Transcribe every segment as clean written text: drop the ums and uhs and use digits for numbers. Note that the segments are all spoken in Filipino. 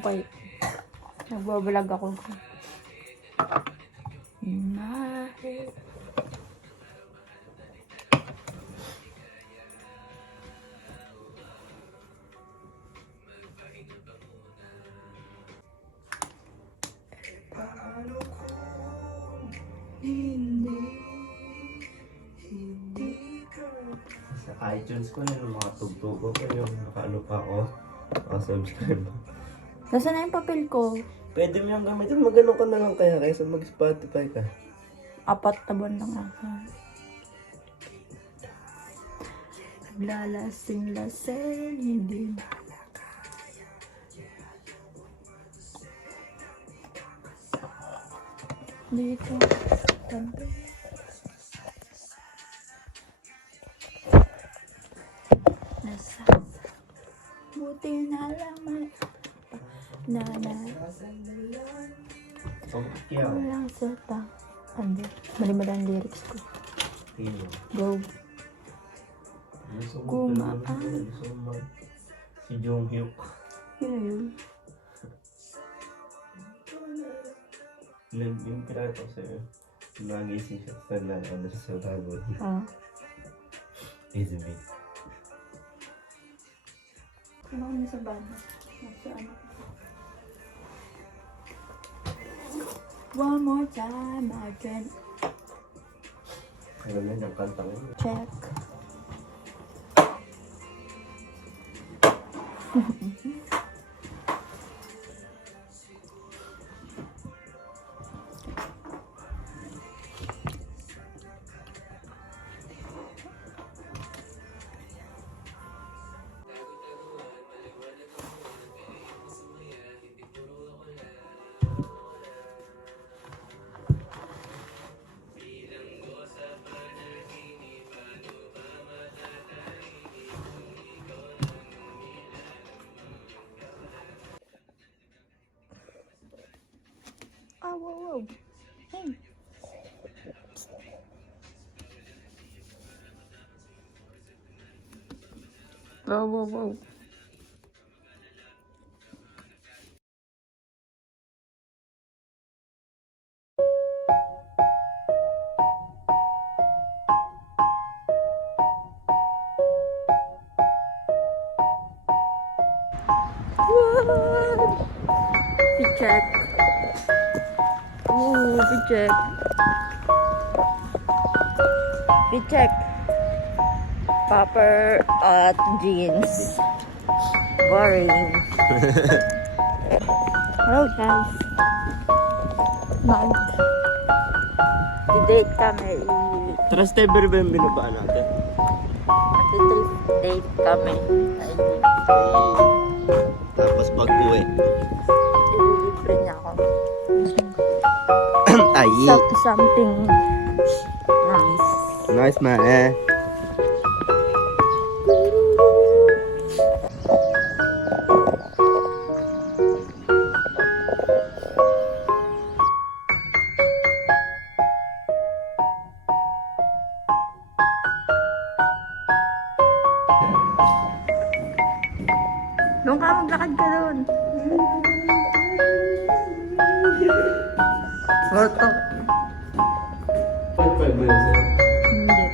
Okay. Nagbabalag ako. Mahal. Sa iTunes ko na yung mga tugtog ko yung nakaano pa ako. Subscribe. Nasaan na yung papel ko? Pwede mo yung gamitin. Magano ka na lang kaya kaysa mag-Spotify ka. 4 na buwan lang ako. Naglalasing-lasing, hindi na. Dito. Tabi. Nasa. Buti na lang may walang salta. Andi. Mali-mali ang lyrics ko. Go. Kumaan. Si Jonghyuk. Yun. Yung pirata ko sa'yo. Nagising siya sa ano sa tago. Easy me. Kumain na sa banda. Nasa ano. One more time, I can Alam mo yung kanta ko. check. Oh, whoa, whoa. Hey. Whoa, whoa, whoa. Check. Ooh, check. Check. Popper at jeans. Boring. Hello guys. Mag-date kami. Trustable ba yung binabaan natin? Mag-date kami. Tapos pag-uwi. Ililibre niya ako. Ay! Something nice. Nice man eh. Doon ka, maglakad ka doon. Photo. 5-5 ba yun sa'yo? Hindi.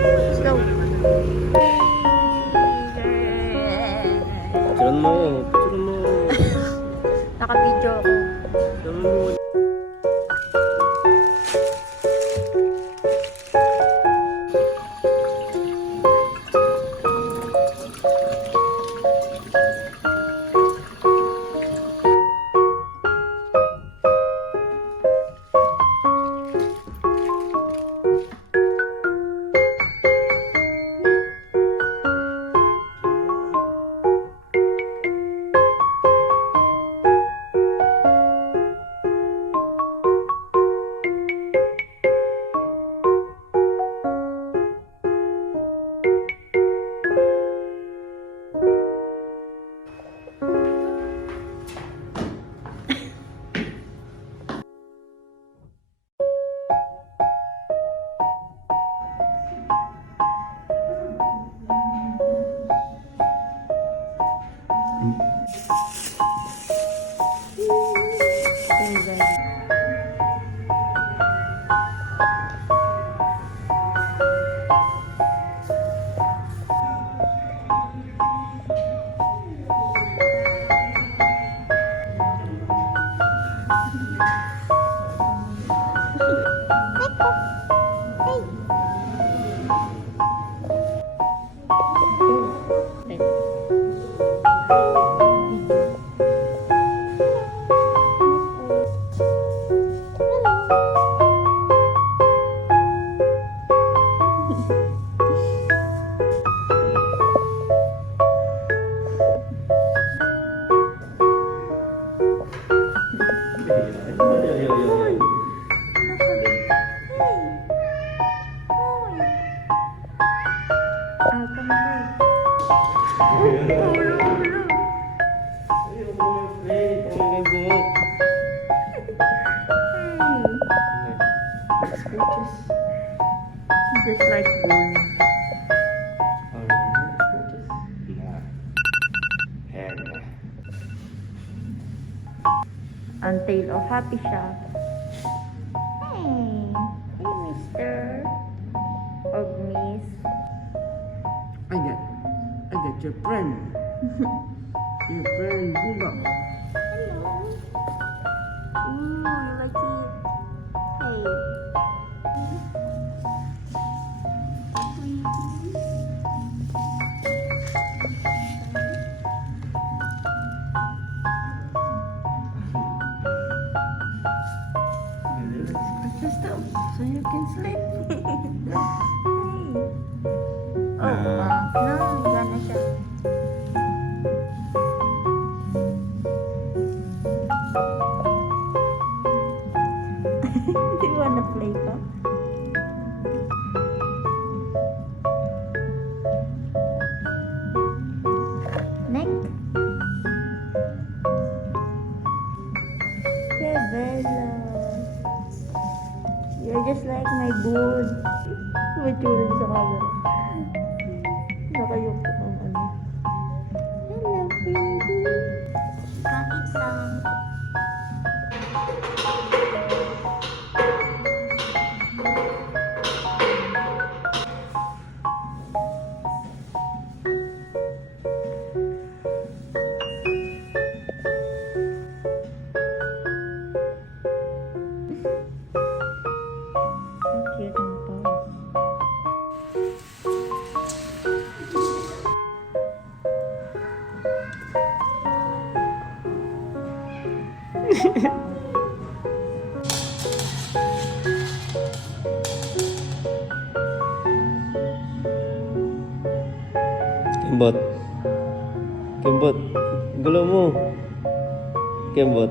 Let's go. Picturean mo. Picturean mo. Naka-video ako. Picturean mo. Just like gold. Ang tail of happy siya. Hey, hey mister. Or miss. I got your friend. Your friend, Bumba. Hello. Ooh, you like it? Hey. So you can sleep. Hey. Oh, no, gana siya. Do you wanna play pa? Neck? Yeah, Bella. You're just like my good. Mature sa camera. Nakayok ko ang ano. Hello, baby. Kain lang. Kembot. Kembot. Gulo mo. Kembot.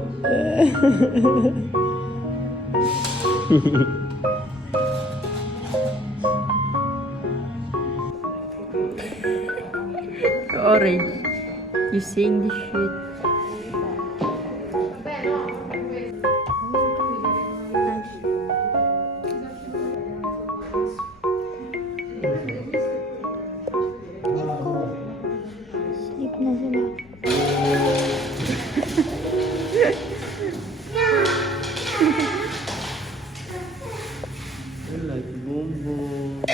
Orange. You seeing this shit? Sleep na sila. I like bonbon.